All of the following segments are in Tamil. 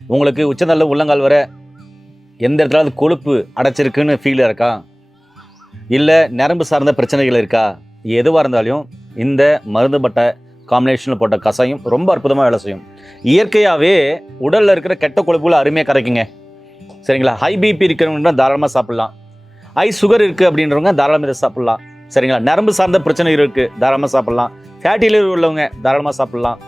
உங்களுக்கு உச்சந்தல்ல உள்ளங்கால் வர எந்த இடத்துல கொழுப்பு அடைச்சிருக்குன்னு ஃபீல் இருக்கா, இல்லை நரம்பு சார்ந்த பிரச்சனைகள் இருக்கா, எதுவாக இருந்தாலும் இந்த மருந்து பட்டை காம்பினேஷனில் போட்ட கசாயம் ரொம்ப அற்புதமாக வேலை செய்யும். இயற்கையாகவே உடலில் இருக்கிற கெட்ட கொழுப்புகளை அருமையாக கரைக்குங்க. சரிங்களா? ஹை பிபி இருக்கிறவங்க தாராளமாக சாப்பிட்லாம். ஹை சுகர் இருக்குது அப்படின்றவங்க தாராளமாக இதை சாப்பிட்லாம். சரிங்களா? நரம்பு சார்ந்த பிரச்சனை இருக்குது, தாராளமாக சாப்பிட்லாம். ஃபேட்டி லிவர் உள்ளவங்க தாராளமாக சாப்பிட்லாம்.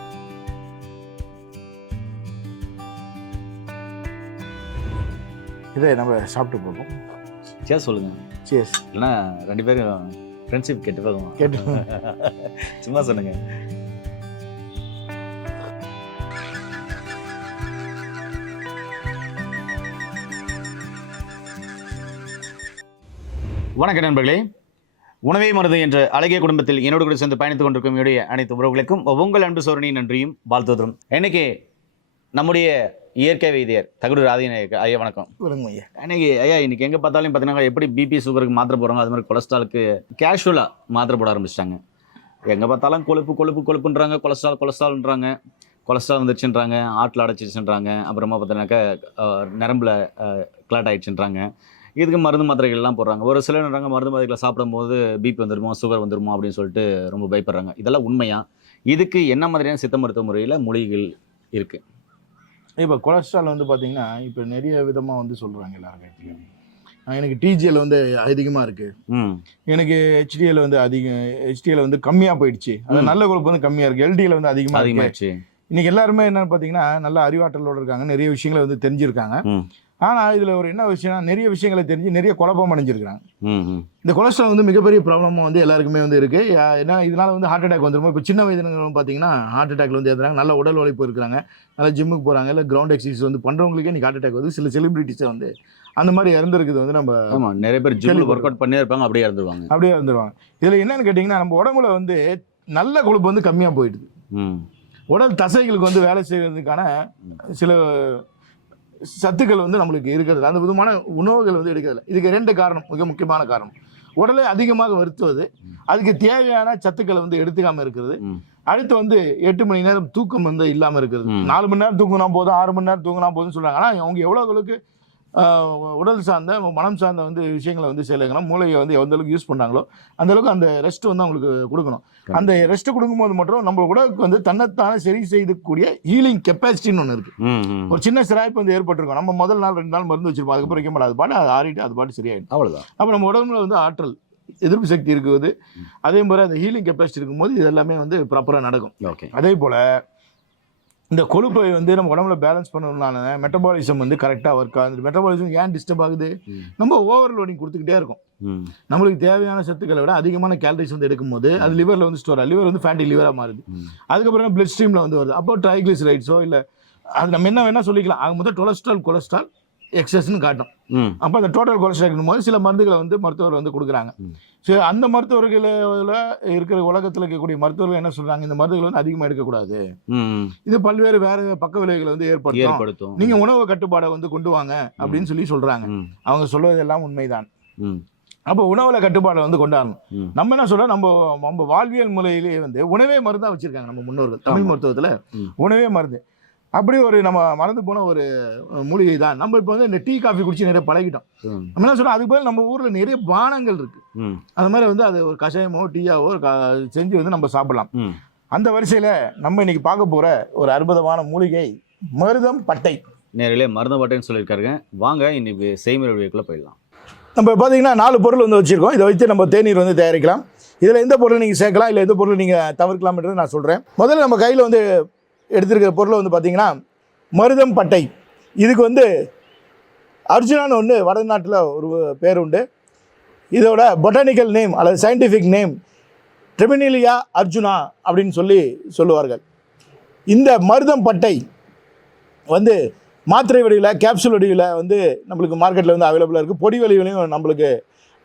இதை நம்ம சாப்பிட்டு பார்ப்போம். சேஸ் சொல்லுங்கள். சேஸ். இல்லைன்னா 2 பேரும் ஃப்ரெண்ட்ஷிப் கெட்டு போகும். சும்மா சொல்லுங்க. வணக்கம் நண்பர்களே. உணவே மருந்து என்ற அழகிய குடும்பத்தில் என்னோடு கூட சேர்ந்து பயணித்துக் கொண்டிருக்கும் என்னுடைய அனைத்து உறவுகளுக்கும் உங்கள் அன்பு சோழனின் நன்றியும் வாழ்த்துவதும். இன்னைக்கு நம்முடைய இயற்கை வைத்தியர் தகுடு ராதிநாயக் ஐயா வணக்கம். ஐயா. இன்னைக்கு ஐயா இன்னைக்கு எங்கே பார்த்தாலும் பார்த்தீங்கன்னா எப்படி பிபி சுகருக்கு மாத்திரை போடுறாங்க, அது மாதிரி கொலஸ்ட்ராலுக்கு கேஷுவலாக மாத்திரை போட ஆரம்பிச்சிட்டாங்க. எங்கே பார்த்தாலும் கொழுப்புன்றாங்க, கொலஸ்ட்ரால்ன்றாங்க, கொலஸ்ட்ரால் வந்துருச்சுன்றாங்க, ஆட்டில் அடைச்சிச்சுன்றாங்க, அப்புறமா பார்த்தீங்கன்னாக்கா நரம்பில் கிளாட் ஆகிடுச்சுன்றாங்க. இதுக்கு மருந்து மாத்திரைகள்லாம் போடுறாங்க. ஒரு சிலர்ன்றாங்க மருந்து மாத்திரைகளை சாப்பிடும்போது பிபி வந்துருமோ சுகர் வந்துருமோ அப்படின்னு சொல்லிட்டு ரொம்ப பயப்படுறாங்க. இதெல்லாம் உண்மையா? இதுக்கு என்ன மாதிரியான சித்த மருத்துவ முறையில் மூலிகைகள் இருக்குது? இப்போ கொலஸ்ட்ரால் வந்து பார்த்தீங்கன்னா இப்போ நிறைய விதமாக வந்து சொல்கிறாங்க எல்லாருக்கும். எனக்கு டிஜிஎல் வந்து அதிகமாக இருக்குது, எனக்கு ஹெச்டிஎல் வந்து ஹெச்டிஎல் வந்து கம்மியாக போயிடுச்சு, அது நல்ல கொழுப்பு வந்து கம்மியாக இருக்குது, எல்டிஎல் வந்து அதிகமாகிடுச்சு. இன்றைக்கி எல்லாருமே என்னென்னு பார்த்தீங்கன்னா நல்ல அறிவாற்றலோடு இருக்காங்க, நிறைய விஷயங்களை வந்து தெரிஞ்சிருக்காங்க. ஆனால் இதில் ஒரு என்ன விஷயம்னா நிறைய விஷயங்களை தெரிஞ்சு நிறைய குழப்பம் அடைஞ்சிருக்கிறாங்க. இந்த கொலஸ்ட்ரால் வந்து மிகப்பெரிய ப்ராப்ளமாக வந்து எல்லாருக்குமே வந்து இருக்குது. ஏன்னா இதனால் வந்து ஹார்ட் அட்டாக் வந்துருமோ. இப்போ சின்ன வயதினர்கள் பார்த்தீங்கன்னா ஹார்ட் அட்டாக்ல வந்து ஏற்றுறாங்க, நல்ல உடல் உழைப்பு இருக்கிறாங்க, நல்லா ஜிம்முக்கு போகிறாங்க, இல்லை கிரவுண்ட் எக்ஸசைஸ் வந்து பண்ணுறவங்களுக்கே இன்றைக்கி ஹார்ட் அட்டாக் வந்து சில செலிபிரிட்டிஸை வந்து அந்த மாதிரி இறந்துருக்குது வந்து நம்ம நிறைய பேர் ஜிம்மில் ஒர்க் அவுட் பண்ணி இருப்பாங்க, அப்படியே இறந்துருவாங்க. இதில் என்னென்னு கேட்டிங்கன்னா நம்ம உடம்புல வந்து நல்ல கொழுப்பு வந்து கம்மியாக போயிடுது. உடல் தசைகளுக்கு வந்து வேலை செய்வதற்கான சில சத்துக்கள் வந்து நம்மளுக்கு இருக்கிறது, அந்த விதமான உணவுகள் வந்து எடுக்கிறதில்ல. இதுக்கு 2 காரணம், மிக முக்கியமான காரணம். உடலை அதிகமாக வருத்துவது, அதுக்கு தேவையான சத்துக்களை வந்து எடுத்துக்காமல் இருக்கிறது. அடுத்து வந்து 8 மணி நேரம் தூக்கம் வந்து இல்லாமல் இருக்கிறது. 4 மணி நேரம் தூங்கினா போதும், 6 மணி நேரம் தூங்கினா போதும்னு சொல்கிறாங்க. ஆனால் அவங்க எவ்வளோகளுக்கு உடல் சார்ந்த மனம் சார்ந்த வந்து விஷயங்களை வந்து செய்யலைங்கன்னா மூளையை வந்து எந்த அளவுக்கு யூஸ் பண்ணாங்களோ அந்தளவுக்கு அந்த ரெஸ்ட் வந்து அவங்களுக்கு கொடுக்கணும். அந்த ரெஸ்ட் கொடுக்கும்போது மட்டும் நம்ம உடலுக்கு வந்து தன்னைத்தானே சரி செய்யக்கூடிய ஹீலிங் கெப்பாசிட்டின்னு ஒன்று இருக்குது. ஒரு சின்ன சிராய்ப்பு வந்து ஏற்பட்டிருக்கும். நம்ம முதல் நாள் 2 நாள் மருந்து வச்சிருப்போம், அதுக்கப்புறம் வைக்க மாட்டாது, பாட்டு அது ஆறிட்டு அது பாட்டு சரியாயிடும், அவ்வளோதான். அப்போ நம்ம உடம்புல வந்து ஆற்றல் எதிர்ப்பு சக்தி இருக்குது, அதே மாதிரி அந்த ஹீலிங் கெப்பாசிட்டி இருக்கும்போது இது எல்லாமே வந்து ப்ராப்பராக நடக்கும். அதே போல் இந்த கொழுப்பை வந்து நம்ம உடம்புல பேலன்ஸ் பண்ணணும்னால மெட்டபாலிசம் வந்து கரெக்டாக ஒர்க் ஆகுது. மெட்டபாலிசம் ஏன் டிஸ்டர்ப் ஆகுது? நம்ம ஓவர்லோடிங் கொடுத்துக்கிட்டே இருக்கோம். நம்மளுக்கு தேவையான சத்துக்களை விட அதிகமான கேலரிஸ் வந்து எடுக்கும்போது அது லிவரில் வந்து ஸ்டோர் ஆகுது, லிவர் வந்து ஃபேட்டி லிவராக மாறுது. அதுக்கப்புறம் பிளட் ஸ்ட்ரீமில் வந்து வருது. அப்போ ட்ரைக்ளிசரைட்ஸோ இல்லை அது நம்ம என்ன வேணால் சொல்லிக்கலாம். ஆக முதல் கொலஸ்ட்ரால் எக்ஸஸ்ன்னு காட்டும். அப்போ அந்த டோட்டல் கொலஸ்ட்ரால் போது சில மருந்துகளை வந்து மருத்துவர் வந்து கொடுக்குறாங்க. ஸோ அந்த மருத்துவர்களில் இருக்கிற உலகத்தில் இருக்கக்கூடிய மருத்துவர்கள் என்ன சொல்கிறாங்க, இந்த மருந்துகள் வந்து அதிகமாக எடுக்கக்கூடாது, இது பல்வேறு வேறு பக்க விளைவுகளை வந்து ஏற்படுத்தும், நீங்கள் உணவு கட்டுப்பாடை வந்து கொண்டு வாங்க அப்படின்னு சொல்லி சொல்கிறாங்க. அவங்க சொல்வதெல்லாம் உண்மைதான். அப்போ உணவுல கட்டுப்பாடை வந்து கொண்டாடணும். நம்ம என்ன சொல்கிறோம், நம்ம வாழ்வியல் முறையிலேயே வந்து உணவே மருந்தாக வச்சுருக்காங்க நம்ம முன்னோர்கள். தமிழ் மருத்துவத்தில் உணவே மருந்து அப்படி ஒரு நம்ம மறந்து போன ஒரு மூலிகை தான். நம்ம இப்போ வந்து இந்த டீ காஃபி குடிச்சு நிறைய பழகிட்டோம். நம்ம என்ன சொல்கிறோம், அதுக்கு பதில் நம்ம ஊரில் நிறைய பானங்கள் இருக்குது. அந்த மாதிரி வந்து அது ஒரு கஷாயமோ டீயாவோ செஞ்சு வந்து நம்ம சாப்பிடலாம். அந்த வரிசையில் நம்ம இன்னைக்கு பார்க்க போகிற ஒரு அற்புதமான மூலிகை மருதம் பட்டை. நேரிலே மருதம் பட்டைன்னு சொல்லியிருக்காருங்க. வாங்க இன்னைக்கு செய்முறை வழிக்குள்ளே போயிடலாம். நம்ம பார்த்தீங்கன்னா 4 பொருள் வந்து வச்சுருக்கோம். இதை வச்சு நம்ம தேநீர் வந்து தயாரிக்கலாம். இதில் எந்த பொருள் நீங்கள் சேர்க்கலாம், இல்லை எந்த பொருள் நீங்கள் தவிர்க்கலாம்ன்றது நான் சொல்கிறேன். முதல்ல நம்ம கையில் வந்து எடுத்துருக்கிற பொருளை வந்து பார்த்திங்கன்னா மருதம் பட்டை. இதுக்கு வந்து அர்ஜுனான்னு ஒன்று வடநாட்டில் ஒரு பேர் உண்டு. இதோட பொட்டானிக்கல் நேம் அல்லது சயின்டிஃபிக் நேம் ட்ரெமினிலியா அர்ஜுனா அப்படின்னு சொல்லுவார்கள். இந்த மருதம் பட்டை வந்து மாத்திரை வடிவில் கேப்சூல் வடிவில் வந்து நம்மளுக்கு மார்க்கெட்டில் வந்து அவைலபிளாக இருக்குது. பொடி வடிவிலையும் நம்மளுக்கு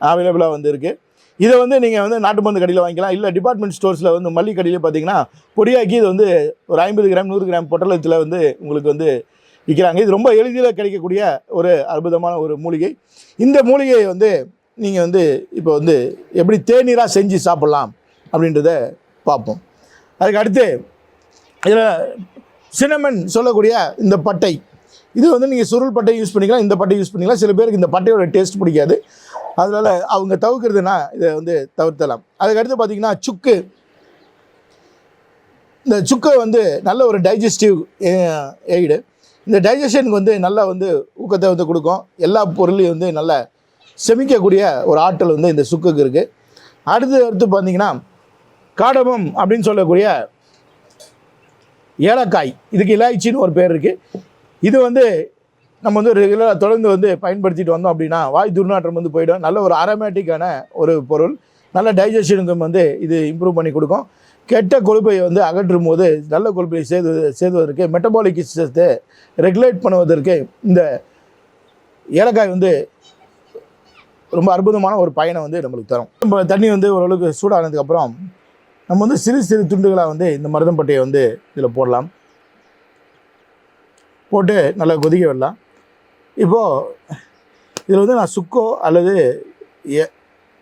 அவைலபிளாக வந்து இருக்குது. இதை வந்து நீங்கள் வந்து நாட்டு மருந்து கடையில் வாங்கிக்கலாம், இல்லை டிபார்ட்மெண்ட் ஸ்டோர்ஸில் வந்து மல்லிகை கடையில் பார்த்தீங்கன்னா பொடியாக்கி இது வந்து ஒரு 50 கிராம் 100 கிராம் பொட்டலத்தில் வந்து உங்களுக்கு வந்து விற்கிறாங்க. இது ரொம்ப எளிதில் கிடைக்கக்கூடிய ஒரு அற்புதமான ஒரு மூலிகை. இந்த மூலிகையை வந்து நீங்கள் வந்து இப்போ வந்து எப்படி தேநீராக செஞ்சு சாப்பிட்லாம் அப்படின்றத பார்ப்போம். அதுக்கு அடுத்து இதில் சினமன் சொல்லக்கூடிய இந்த பட்டை இது வந்து நீங்கள் சுருள் பட்டை யூஸ் பண்ணிக்கலாம், இந்த பட்டை யூஸ் பண்ணிக்கலாம். சில பேருக்கு இந்த பட்டையோட டேஸ்ட் பிடிக்காது, அதனால் அவங்க தவிர்க்கிறதுனா இதை வந்து தவிர்த்தலாம். அதுக்கடுத்து பார்த்தீங்கன்னா சுக்கு. இந்த சுக்கை வந்து நல்ல ஒரு டைஜஸ்டிவ் எய்டு. இந்த டைஜஷனுக்கு வந்து நல்லா வந்து ஊக்கத்தை வந்து கொடுக்கும். எல்லா பொருளையும் வந்து நல்லா செமிக்கக்கூடிய ஒரு ஆற்றல் வந்து இந்த சுக்குக்கு இருக்குது. அடுத்து பார்த்தீங்கன்னா காடமம் அப்படின்னு சொல்லக்கூடிய ஏலக்காய். இதுக்கு இலாய்ச்சின்னு ஒரு பேர் இருக்குது. இது வந்து நம்ம வந்து ரெகுலராக தொடர்ந்து வந்து பயன்படுத்திட்டு வந்தோம் அப்படின்னா வாய் துர்நாற்றம் வந்து போயிடும். நல்ல ஒரு அரோமேட்டிக்கான ஒரு பொருள். நல்ல டைஜஷனுக்கு வந்து இது இம்ப்ரூவ் பண்ணி கொடுக்கும். கெட்ட கொழுப்பை வந்து அகற்றும் போது நல்ல கொழுப்பை சேர்வதற்கு மெட்டபாலிக் சிஸ்டத்தை ரெகுலேட் பண்ணுவதற்கு இந்த ஏலக்காய் வந்து ரொம்ப அற்புதமான ஒரு பயனை வந்து நம்மளுக்கு தரும். நம்ம தண்ணி வந்து ஓரளவுக்கு சூடானதுக்கப்புறம் நம்ம வந்து சிறு சிறு துண்டுகளாக வந்து இந்த மருதம்பட்டையை வந்து இதில் போடலாம். போட்டு நல்லா கொதிக்க விடலாம். இப்போது இதில் வந்து நான் சுக்கோ அல்லது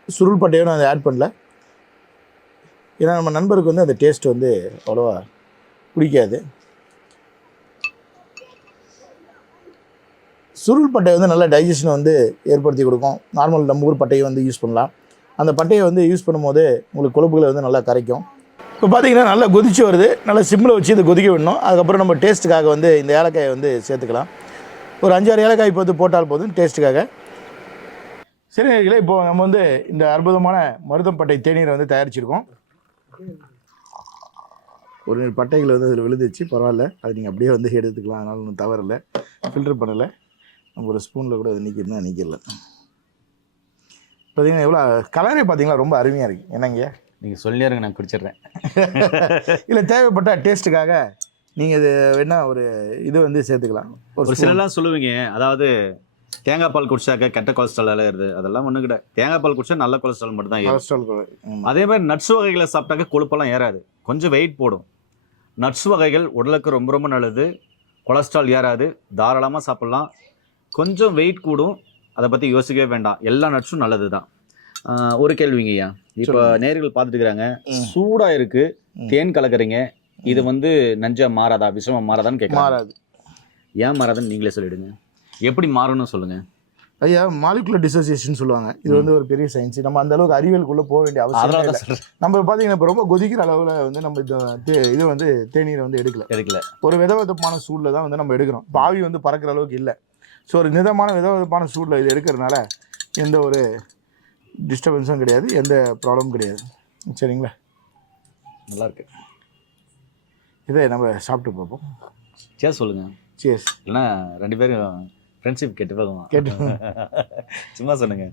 சுருள் பட்டையோ நான் அதை ஆட் பண்ணல. ஏன்னா நம்ம நண்பருக்கு வந்து அந்த டேஸ்ட் வந்து அவ்வளோவா பிடிக்காது. சுருள் பட்டை வந்து நல்ல டைஜஷனை வந்து ஏற்படுத்தி கொடுக்கும். நார்மல் நம்ம ஊர் பட்டையை வந்து யூஸ் பண்ணலாம். அந்த பட்டையை வந்து யூஸ் பண்ணும்போது உங்களுக்கு கொழுப்புகளை வந்து நல்லா கரைக்கும். இப்போ பார்த்தீங்கன்னா நல்லா கொதிச்சு வருது. நல்லா சிம்மில் வச்சு இதை கொதிக்க விடணும். அதுக்கப்புறம் நம்ம டேஸ்ட்டுக்காக வந்து இந்த ஏலக்காயை வந்து சேர்த்துக்கலாம். ஒரு 5-6 ஏலக்காய் இப்போ வந்து போட்டால் போதும் டேஸ்ட்டுக்காக. சரி நேயர்களே, இப்போது நம்ம வந்து இந்த அற்புதமான மருதம்பட்டை தேநீரை வந்து தயாரிச்சிருக்கோம். ஒரு பட்டைகள் வந்து அதில் விழுந்துச்சு, பரவாயில்ல, அது நீங்கள் அப்படியே வந்து எடுத்துக்கலாம். அதனால் ஒன்றும் தவறில்லை. ஃபில்டர் பண்ணலை. நம்ம ஒரு ஸ்பூனில் கூட அது நிற்கிறதுனா நிற்கல. பார்த்தீங்கன்னா எவ்வளோ கலரே பார்த்தீங்களா ரொம்ப அருமையாக இருக்குது. என்னங்க நீங்கள் சொல்லிடுங்க, நான் குடிச்சிடுறேன். இல்லை, தேவைப்பட்ட டேஸ்ட்டுக்காக நீங்கள் இது வேணால் ஒரு இது வந்து சேர்த்துக்கலாம். ஒரு சிலர்லாம் சொல்லுவீங்க, அதாவது தேங்காய் பால் குடிச்சாக்க கெட்ட கொலஸ்ட்ரால் இருக்குது. அதெல்லாம் ஒன்றும் கிடையாது. தேங்காய் பால் குடிச்சா நல்ல கொலஸ்ட்ரால் மட்டும் தான் ஏறும். அதே மாதிரி நட்ஸ் வகைகளை சாப்பிட்டாக்க கொழுப்பெல்லாம் ஏறாது, கொஞ்சம் வெயிட் போடும். நட்ஸ் வகைகள் உடலுக்கு ரொம்ப ரொம்ப நல்லது. கொலஸ்ட்ரால் ஏறாது, தாராளமாக சாப்பிட்லாம். கொஞ்சம் வெயிட் கூடும், அதை பற்றி யோசிக்கவே வேண்டாம். எல்லா நட்ஸும் நல்லது தான். ஒரு கேள்விங்கய்யா, இப்போ நேயர்கள் பார்த்துட்டு இருக்கிறாங்க, சூடாக இருக்குது, தேன் கலக்குறீங்க, இது வந்து நஞ்சா மாறாதா, விஷமா மாறாதான்னு கேட்குறாங்க. மாறாது. ஏன் மாறாதுன்னு நீங்களே சொல்லிவிடுங்க. எப்படி மாறணும்னு சொல்லுங்கள். ஐயா, மாலிகுலர் டிசோசியேஷன் சொல்லுவாங்க. இது வந்து ஒரு பெரிய சயின்ஸ். நம்ம அந்த அளவுக்கு அறிவியலுக்குள்ளே போக வேண்டிய அவசியம் இல்லை. நம்ம பார்த்தீங்கன்னா இப்போ ரொம்ப கொதிக்கிற அளவில் வந்து நம்ம இது வந்து தேநீரை வந்து எடுக்கல. ஒரு விதவிதமான சூடில் தான் வந்து நம்ம எடுக்கிறோம். பாவி வந்து பறக்கிற அளவுக்கு இல்லை. ஸோ ஒரு விதவிதமான சூடில் இது எடுக்கிறதுனால எந்த ஒரு டிஸ்டர்பன்ஸும் கிடையாது, எந்த ப்ராப்ளமும் கிடையாது. சரிங்களா? நல்லாயிருக்கு. இதை நம்ம சாப்பிட்டு பார்ப்போம். சேஸ் சொல்லுங்கள். சேஸ். இல்லைன்னா 2 பேரும் ஃப்ரெண்ட்ஷிப் கேட்டு சும்மா சொன்னுங்க.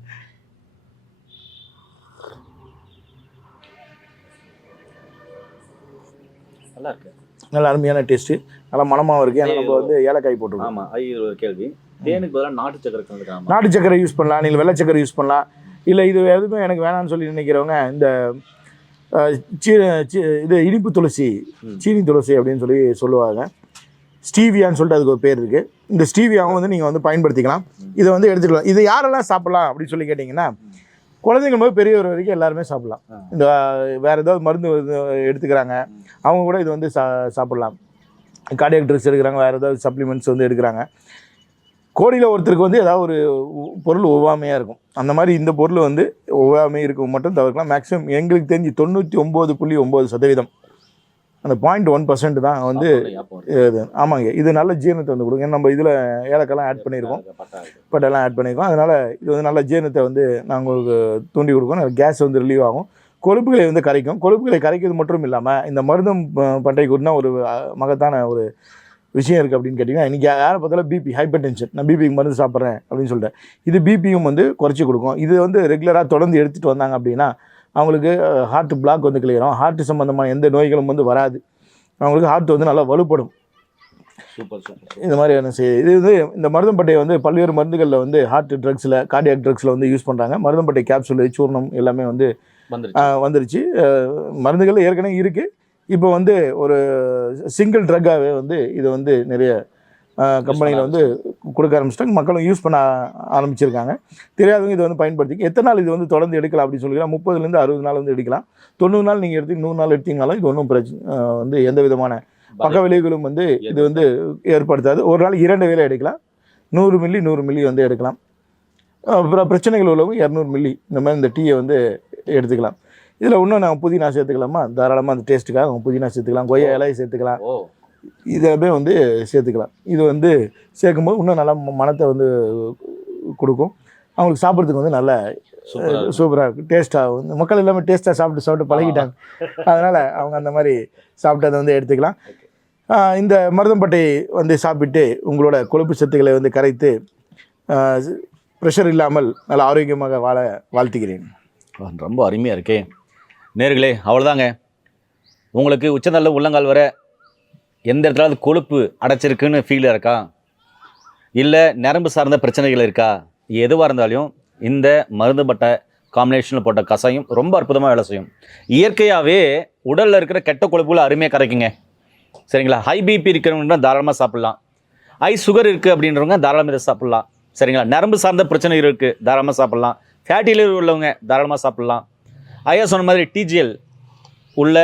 நல்லா இருக்கு. நல்ல அருமையான டேஸ்ட்டு, நல்லா மனமாகவும் இருக்குது. ஏன்னா நம்ம வந்து ஏலக்காய் போட்டுருக்கோம். ஆமாம். இது ஒரு கேள்வி. தேனுக்கு பதிலாக நாட்டு சக்கரை கலந்துக்கலாம். நாட்டு சக்கரை யூஸ் பண்ணலாம், நீங்கள் வெள்ளை சக்கரை யூஸ் பண்ணலாம். இல்லை இது எதுவுமே எனக்கு வேணான்னு சொல்லி நினைக்கிறவங்க இந்த இது இனிப்பு துளசி, சீனி துளசி அப்படின்னு சொல்லி சொல்லுவாங்க. ஸ்டீவியான்னு சொல்லிட்டு அதுக்கு ஒரு பேர் இருக்குது. இந்த ஸ்டீவியாவும் வந்து நீங்கள் வந்து பயன்படுத்திக்கலாம். இதை வந்து எடுத்துக்கலாம். இது யாரெல்லாம் சாப்பிட்லாம் அப்படின்னு சொல்லி கேட்டிங்கன்னா, குழந்தைங்க போது பெரியவர் வரைக்கும் எல்லாருமே சாப்பிட்லாம். இந்த வேறு ஏதாவது மருந்து எடுத்துக்கிறாங்க அவங்க கூட இது வந்து சாப்பிட்லாம். கார்டியாக் ட்ரக்ஸ் எடுக்கிறாங்க, வேறு ஏதாவது சப்ளிமெண்ட்ஸ் வந்து எடுக்கிறாங்க. கோடியில் ஒருத்தருக்கு வந்து ஏதாவது ஒரு பொருள் ஒவ்வாமையாக இருக்கும். அந்த மாதிரி இந்த பொருள் வந்து ஒவ்வாமை இருக்கும் மட்டும் தவிர்க்கலாம். மேக்ஸிமம் எங்களுக்கு தெரிஞ்சு 99.9% அந்த 0.1% தான் வந்து இது. ஆமாங்க, இது நல்ல ஜீரணத்தை வந்து கொடுங்க. நம்ம இதில் ஏலக்கெல்லாம் ஆட் பண்ணியிருக்கோம், பட்டெல்லாம் ஆட் பண்ணியிருக்கோம். அதனால் இது வந்து நல்ல ஜீரணத்தை வந்து நாங்கள் உங்களுக்கு தூண்டி கொடுக்கோம். கேஸ் வந்து ரிலீவ் ஆகும், கொழுப்புகளை வந்து கரைக்கும். கொழுப்புகளை கரைக்கிறது மட்டும் இல்லாமல் இந்த மருதம் பட்டை கூட்டினா ஒரு மகத்தான ஒரு விஷயம் இருக்குது அப்படின்னு கேட்டிங்கன்னா, இன்றைக்கி யாரை பார்த்தாலும் பிபி, ஹைப்பர் டென்ஷன், நான் பிபிக்கு மருந்து சாப்பிட்றேன் அப்படின்னு சொல்லிட்டேன். இது பிபியும் வந்து குறைச்சி கொடுக்கும். இது வந்து ரெகுலராக தொடர்ந்து எடுத்துகிட்டு வந்தாங்க அப்படின்னா அவங்களுக்கு ஹார்ட் பிளாக் வந்து கிளியரும், ஹார்ட் சம்மந்தமான எந்த நோய்களும் வந்து வராது. அவங்களுக்கு ஹார்ட் வந்து நல்லா வலுப்படும். இந்த மாதிரியான இது வந்து இந்த மருதம்பட்டையை வந்து பல்வேறு மருந்துகளில் வந்து ஹார்ட் ட்ரக்ஸில், கார்டியாக் ட்ரக்ஸில் வந்து யூஸ் பண்ணுறாங்க. மருதம்பட்டை கேப்சூல், சூர்ணம் எல்லாமே வந்து வந்துருச்சு. மருந்துகள் ஏற்கனவே இருக்குது. இப்போ வந்து ஒரு சிங்கிள் ட்ரக்காகவே வந்து இது வந்து நிறைய கம்பெனியில் வந்து கொடுக்க ஆரம்பிச்சிட்டாங்க. மக்களும் யூஸ் பண்ண ஆரம்பிச்சிருக்காங்க. தெரியாதவங்க இதை வந்து பயன்படுத்தி எத்தனை நாள் இது வந்து தொடர்ந்து எடுக்கலாம் அப்படின்னு சொல்லிக்கலாம். 30 to 60 நாள் வந்து எடுக்கலாம். 90 நாள் நீங்கள் எடுத்து 100 நாள் எடுத்தீங்கனாலும் இது ஒன்றும் பிரச்சனை வந்து எந்த விதமான பக்க விளைவுகளும் வந்து இது வந்து ஏற்படுத்தாது. ஒரு நாள் 2 வேளை எடுக்கலாம். 100 மில்லி 100 மில்லி வந்து எடுக்கலாம். அப்புறம் பிரச்சனைகள் உள்ளவங்க 200 மில்லி இந்த மாதிரி இந்த டீயை வந்து எடுத்துக்கலாம். இதில் இன்னும் நாங்கள் புதினா சேர்த்துக்கலாமா? தாராளமாக அந்த டேஸ்ட்டுக்காக புதினா சேர்த்துக்கலாம், கொய்யா இலையை சேர்த்துக்கலாம், இதே வந்து சேர்த்துக்கலாம். இது வந்து சேர்க்கும்போது இன்னும் நல்லா மனத்தை வந்து கொடுக்கும். அவங்களுக்கு சாப்பிட்றதுக்கு வந்து நல்லா சூப்பராக இருக்கும், டேஸ்ட்டாக வந்து மக்கள் எல்லாமே டேஸ்ட்டாக சாப்பிட்டு பழகிட்டாங்க. அதனால் அவங்க அந்த மாதிரி சாப்பிட்டு அதை வந்து எடுத்துக்கலாம். இந்த மருதம்பட்டை வந்து சாப்பிட்டு உங்களோட கொழுப்பு சத்துக்களை வந்து கரைத்து ப்ரெஷர் இல்லாமல் நல்லா ஆரோக்கியமாக வாழ வாழ்த்துகிறேன். ரொம்ப அருமையாக இருக்கே. நேர்களே, அவ்வளோதாங்க. உங்களுக்கு உச்சந்தல்ல உள்ளங்கால் வர எந்த இடத்துல கொழுப்பு அடைச்சிருக்குன்னு ஃபீல் இருக்கா, இல்லை நரம்பு சார்ந்த பிரச்சனைகள் இருக்கா, எதுவாக இருந்தாலும் இந்த மருதம்பட்டை காம்பினேஷனில் போட்ட கசாயம் ரொம்ப அற்புதமாக வேலை செய்யும். இயற்கையாகவே உடலில் இருக்கிற கெட்ட கொழுப்புகளை அருமையாக கரைக்குங்க. சரிங்களா? ஹை பிபி இருக்கிறவங்க தாராளமாக சாப்பிட்லாம். ஹை சுகர் இருக்குது அப்படின்றவங்க தாராளமாக இதை சாப்பிட்லாம். சரிங்களா? நரம்பு சார்ந்த பிரச்சனைகள் இருக்குது, தாராளமாக சாப்பிட்லாம். ஃபேட்டி லிவர் உள்ளவங்க தாராளமாக சாப்பிட்லாம். ஐயா சொன்ன மாதிரி டிஜிஎல் உள்ள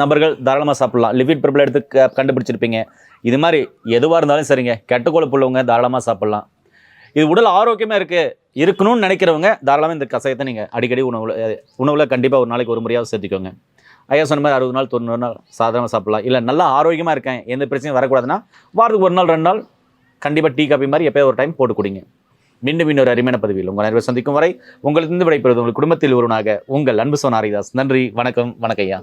நபர்கள் தாராளமாக சாப்பிட்லாம். லிபிட் ப்ரிப்பல் எடுத்து கண்டுபிடிச்சிருப்பீங்க. இது மாதிரி எதுவாக இருந்தாலும் சரிங்க, கெட்ட கொழுப்பு உள்ளவங்க தாராளமாக சாப்பிட்லாம். இது உடல் ஆரோக்கியமாக இருக்கணும்னு நினைக்கிறவங்க தாராளமாக இந்த கசாயத்தை நீங்கள் அடிக்கடி உணவில் கண்டிப்பாக ஒரு நாளைக்கு ஒரு முறையாக சேர்த்துக்கோங்க. ஐயா சொன்ன மாதிரி 60 நாள் 90 நாள் சாதாரணமாக சாப்பிட்லாம். இல்லை நல்லா ஆரோக்கியமாக இருக்கேன், எந்த பிரச்சனையும் வரக்கூடாதுன்னா வாரத்துக்கு 1 நாள் 2 நாள் கண்டிப்பாக டீ காப்பி மாதிரி எப்போயோ ஒரு டைம் போட்டு குடிங்க. மீண்டும் இன்னொரு அருமையான பதிவில் உங்கள் நேர்வை சந்திக்கும் வரை உங்களிருந்து விடைபெறுவது உங்கள் குடும்பத்தில் ஒருவனாக உங்கள் அன்பு சோன் ஹரிதாஸ். நன்றி, வணக்கம். வணக்கம் ஐயா.